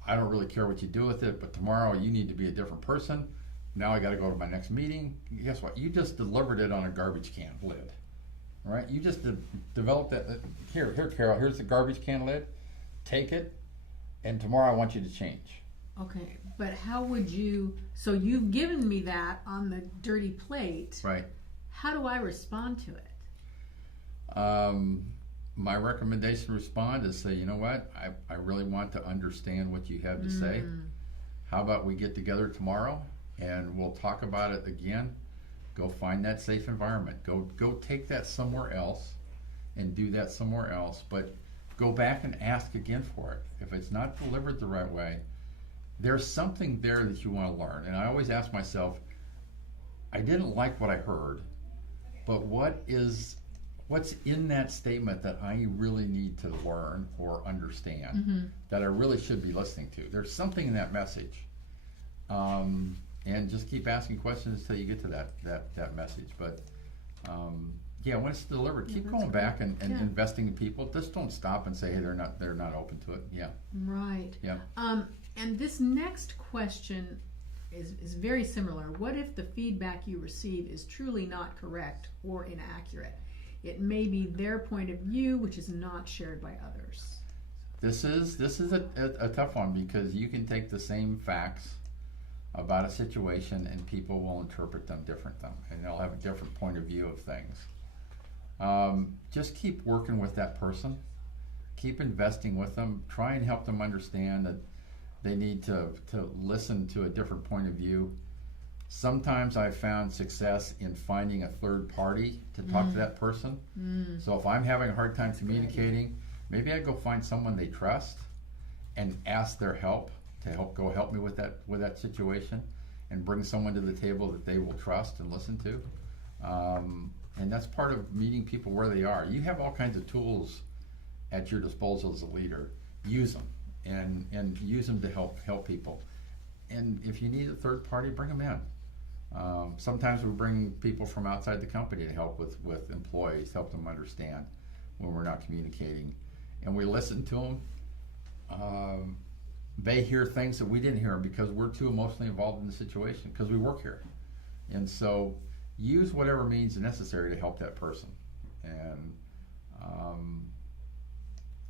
I don't really care what you do with it, but tomorrow you need to be a different person. Now I got to go to my next meeting. Guess what? You just delivered it on a garbage can lid. All right? You just developed that. Here, Carol, here's the garbage can lid. Take it, and tomorrow I want you to change. Okay, but how would you, so you've given me that on the dirty plate. Right. How do I respond to it? My recommendation to respond is say, you know what, I really want to understand what you have to say. How about we get together tomorrow and we'll talk about it again. Go find that safe environment. Go take that somewhere else and do that somewhere else, but go back and ask again for it. If it's not delivered the right way, there's something there that you want to learn. And I always ask myself, I didn't like what I heard, but what's in that statement that I really need to learn or understand that I really should be listening to? There's something in that message. And just keep asking questions until you get to that message. But yeah, when it's delivered, keep going back and investing in people. Just don't stop and say, hey, they're not open to it. Yeah. Right. Yeah. And this next question is very similar. What if the feedback you receive is truly not correct or inaccurate? It may be their point of view, which is not shared by others. This is a tough one because you can take the same facts about a situation and people will interpret them differently, and they'll have a different point of view of things. Just keep working with that person. Keep investing with them. Try and help them understand that they need to listen to a different point of view. Sometimes I've found success in finding a third party to talk to that person. So if I'm having a hard time communicating, maybe I go find someone they trust and ask their help to help me with that situation, and bring someone to the table that they will trust and listen to. And that's part of meeting people where they are. You have all kinds of tools at your disposal as a leader. Use them and use them to help people. And if you need a third party, bring them in. Sometimes we bring people from outside the company to help with employees, help them understand when we're not communicating. And we listen to them. They hear things that we didn't hear because we're too emotionally involved in the situation because we work here. And so use whatever means necessary to help that person. And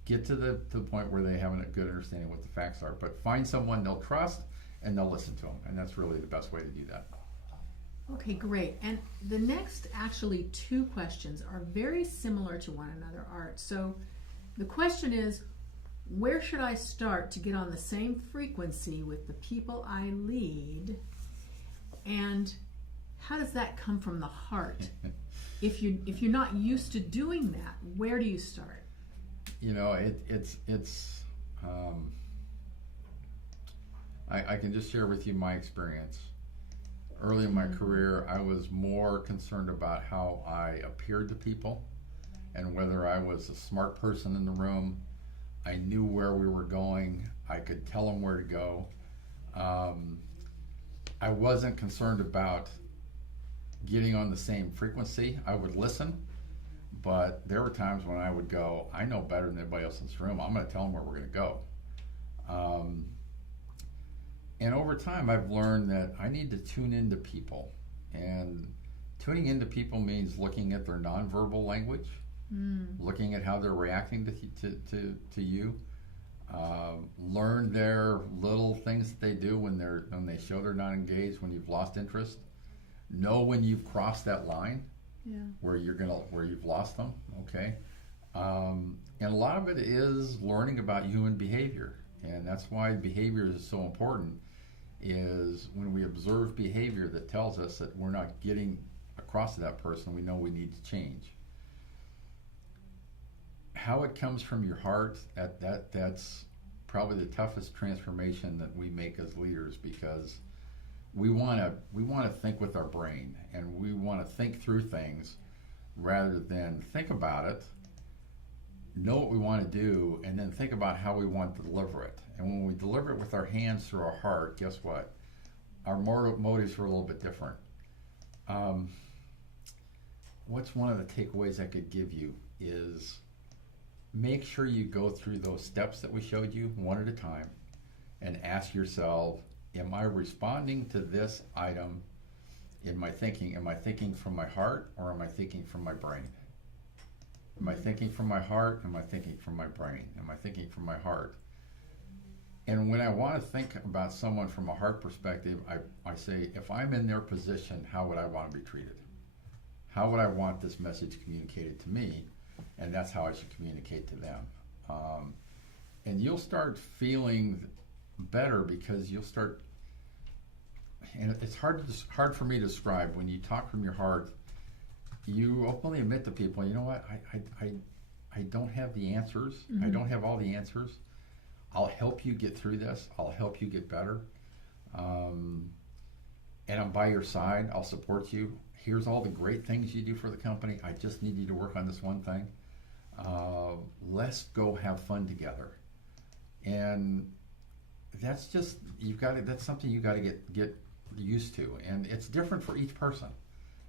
get to the point where they have a good understanding of what the facts are. But find someone they'll trust and they'll listen to them. And that's really the best way to do that. Okay, great. And the next, actually, two questions are very similar to one another, Art. So the question is, where should I start to get on the same frequency with the people I lead? And how does that come from the heart? If you're not used to doing that, where do you start? You know, I can just share with you my experience. Early in my career, I was more concerned about how I appeared to people and whether I was a smart person in the room. I knew where we were going. I could tell them where to go. I wasn't concerned about getting on the same frequency. I would listen, but there were times when I would go, I know better than anybody else in this room. I'm going to tell them where we're going to go. And over time, I've learned that I need to tune into people. And tuning into people means looking at their nonverbal language, looking at how they're reacting to you. Learn their little things that they do when they show they're not engaged, when you've lost interest. Know when you've crossed that line, where you've lost them. Okay, and a lot of it is learning about human behavior, and that's why behavior is so important. Is when we observe behavior that tells us that we're not getting across to that person, we know we need to change. How it comes from your heart, that's probably the toughest transformation that we make as leaders, because we want to think with our brain, and we want to think through things rather than think about it, know what we want to do, and then think about how we want to deliver it. And when we deliver it with our hands through our heart, guess what? Our motives are a little bit different. What's one of the takeaways I could give you is make sure you go through those steps that we showed you one at a time and ask yourself, am I responding to this item in my thinking? Am I thinking from my heart, or am I thinking from my brain? Am I thinking from my heart? Am I thinking from my brain? Am I thinking from my heart? And when I want to think about someone from a heart perspective, I say, if I'm in their position, how would I want to be treated? How would I want this message communicated to me? And that's how I should communicate to them. And you'll start feeling better, because you'll start, and it's hard for me to describe. When you talk from your heart, you openly admit to people, you know what, I don't have the answers. I don't have all the answers. I'll help you get through this. I'll help you get better. And I'm by your side. I'll support you. Here's all the great things you do for the company. I just need you to work on this one thing. Let's go have fun together. And that's just, that's something you got to get used to. And it's different for each person.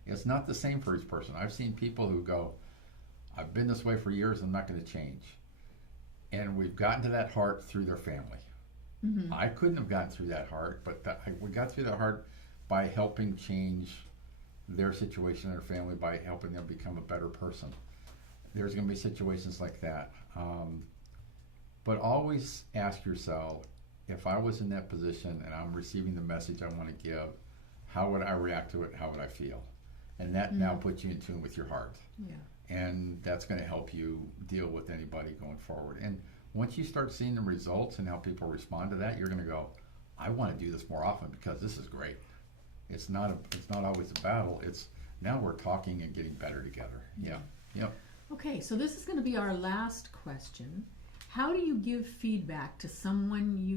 It's not the same for each person. I've seen people who go, I've been this way for years, I'm not going to change. And we've gotten to that heart through their family. I couldn't have gotten through that heart, but we got through that heart by helping change their situation in their family, by helping them become a better person. There's going to be situations like that. But always ask yourself, if I was in that position and I'm receiving the message I want to give, how would I react to it? How would I feel? And that now puts you in tune with your heart. Yeah. And that's going to help you deal with anybody going forward. And once you start seeing the results and how people respond to that, you're going to go, I want to do this more often, because this is great. It's not always a battle. It's now we're talking and getting better together. Yeah. Yep. Okay, so this is going to be our last question. How do you give feedback to someone you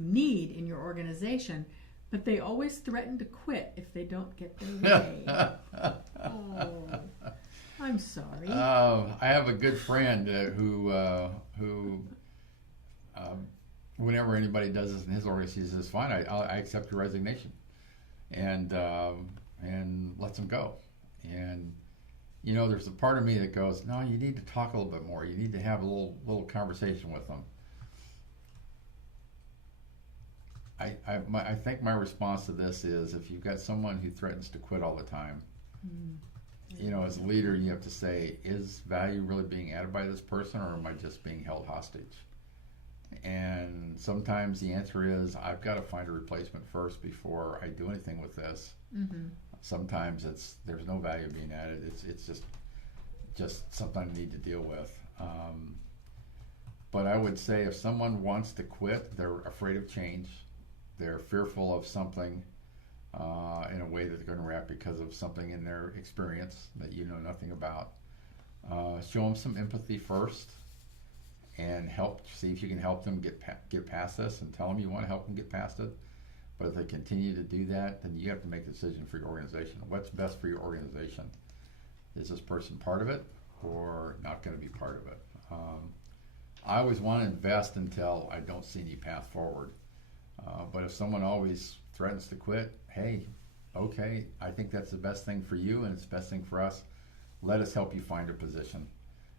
need in your organization, but they always threaten to quit if they don't get their way? Oh, I'm sorry. I have a good friend who whenever anybody does this in his organization, he says, "Fine, I accept your resignation," and lets them go. And you know, there's a part of me that goes, "No, you need to talk a little bit more. You need to have a little conversation with them." I think my response to this is, if you've got someone who threatens to quit all the time, you know, as a leader, you have to say, is value really being added by this person, or am I just being held hostage? And sometimes the answer is, I've got to find a replacement first before I do anything with this. Sometimes there's no value being added. It's just something I need to deal with. But I would say, if someone wants to quit, they're afraid of change. They're fearful of something in a way that they're going to react because of something in their experience that you know nothing about. Show them some empathy first, and see if you can help them get past this, and tell them you want to help them get past it. But if they continue to do that, then you have to make a decision for your organization. What's best for your organization? Is this person part of it, or not going to be part of it? I always want to invest until I don't see any path forward. But if someone always threatens to quit, hey, okay, I think that's the best thing for you, and it's the best thing for us. Let us help you find a position,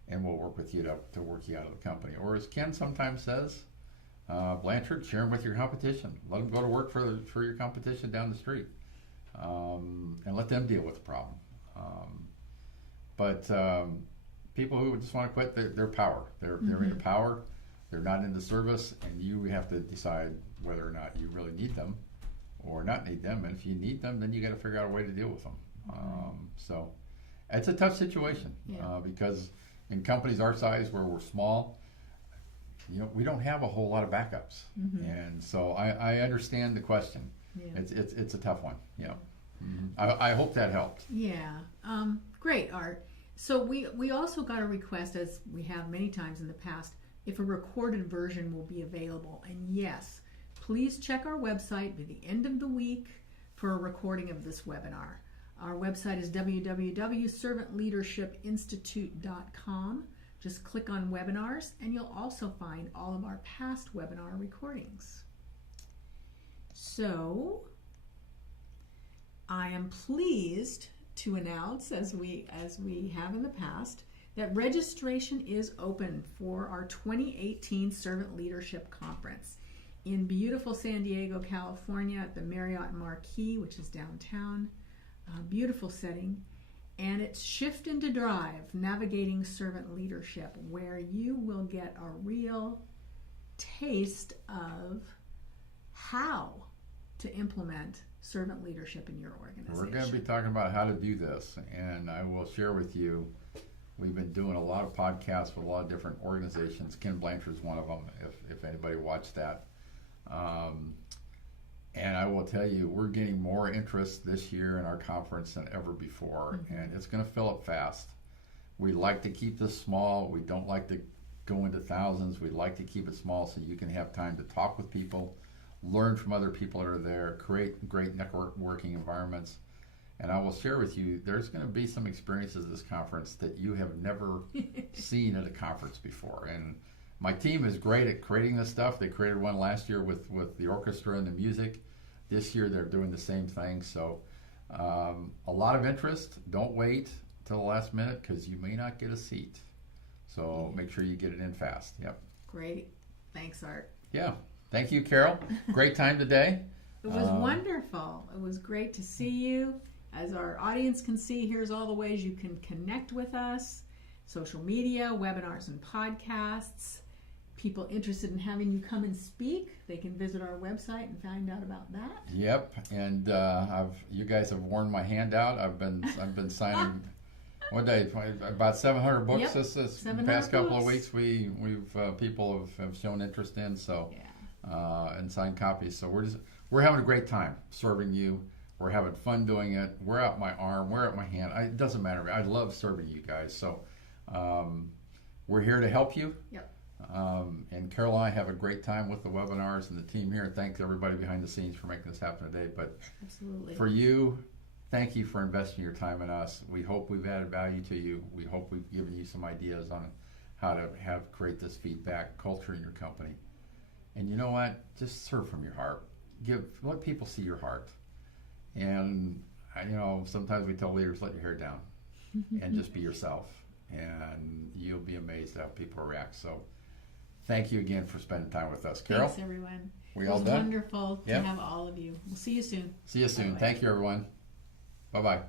and we'll work with you to work you out of the company. Or as Ken sometimes says, Blanchard, share them with your competition. Let them go to work for your competition down the street, and let them deal with the problem. But people who just want to quit, they're power. They're into power. They're not into service, and you have to decide whether or not you really need them or not need them. And if you need them, then you got to figure out a way to deal with them. So it's a tough situation because in companies our size, where we're small, you know, we don't have a whole lot of backups. And so I understand the question. It's a tough one. Yeah. I hope that helped. Yeah. Great, Art. So we also got a request, as we have many times in the past, if a recorded version will be available. And yes, please check our website by the end of the week for a recording of this webinar. Our website is www.servantleadershipinstitute.com. Just click on webinars and you'll also find all of our past webinar recordings. So I am pleased to announce, as we have in the past, that registration is open for our 2018 Servant Leadership Conference in beautiful San Diego, California at the Marriott Marquis, which is downtown. Beautiful setting. And it's Shift into Drive, Navigating Servant Leadership, where you will get a real taste of how to implement servant leadership in your organization. We're going to be talking about how to do this, and I will share with you, we've been doing a lot of podcasts with a lot of different organizations. Ken Blanchard's one of them, if anybody watched that. And I will tell you, we're getting more interest this year in our conference than ever before, and it's going to fill up fast. We like to keep this small. We don't like to go into thousands. We like to keep it small so you can have time to talk with people, learn from other people that are there, create great networking environments. And I will share with you, there's going to be some experiences at this conference that you have never seen at a conference before. And my team is great at creating this stuff. They created one last year with the orchestra and the music. This year they're doing the same thing. So a lot of interest. Don't wait till the last minute because you may not get a seat. So make sure you get it in fast. Yep. Great. Thanks, Art. Yeah. Thank you, Carol. Great time today. It was wonderful. It was great to see you. As our audience can see, here's all the ways you can connect with us. Social media, webinars and podcasts. People interested in having you come and speak, they can visit our website and find out about that. Yep, and you guys have worn my hand out. I've been signing about 700 books this past couple of weeks. We've people have shown interest in and signed copies. So we're having a great time serving you. We're having fun doing it. We're out my arm. We're out my hand. It doesn't matter. I love serving you guys. So we're here to help you. Yep. And Carol and I have a great time with the webinars and the team here. Thanks everybody behind the scenes for making this happen today. But absolutely, for you, thank you for investing your time in us. We hope we've added value to you. We hope we've given you some ideas on how to create this feedback culture in your company. And you know what? Just serve from your heart. Let people see your heart. And sometimes we tell leaders, let your hair down and just be yourself. And you'll be amazed at how people react. So thank you again for spending time with us. Carol? Thanks, everyone. We all done? It was wonderful to have all of you. We'll see you soon. See you soon. Bye-bye. Thank you, everyone. Bye-bye.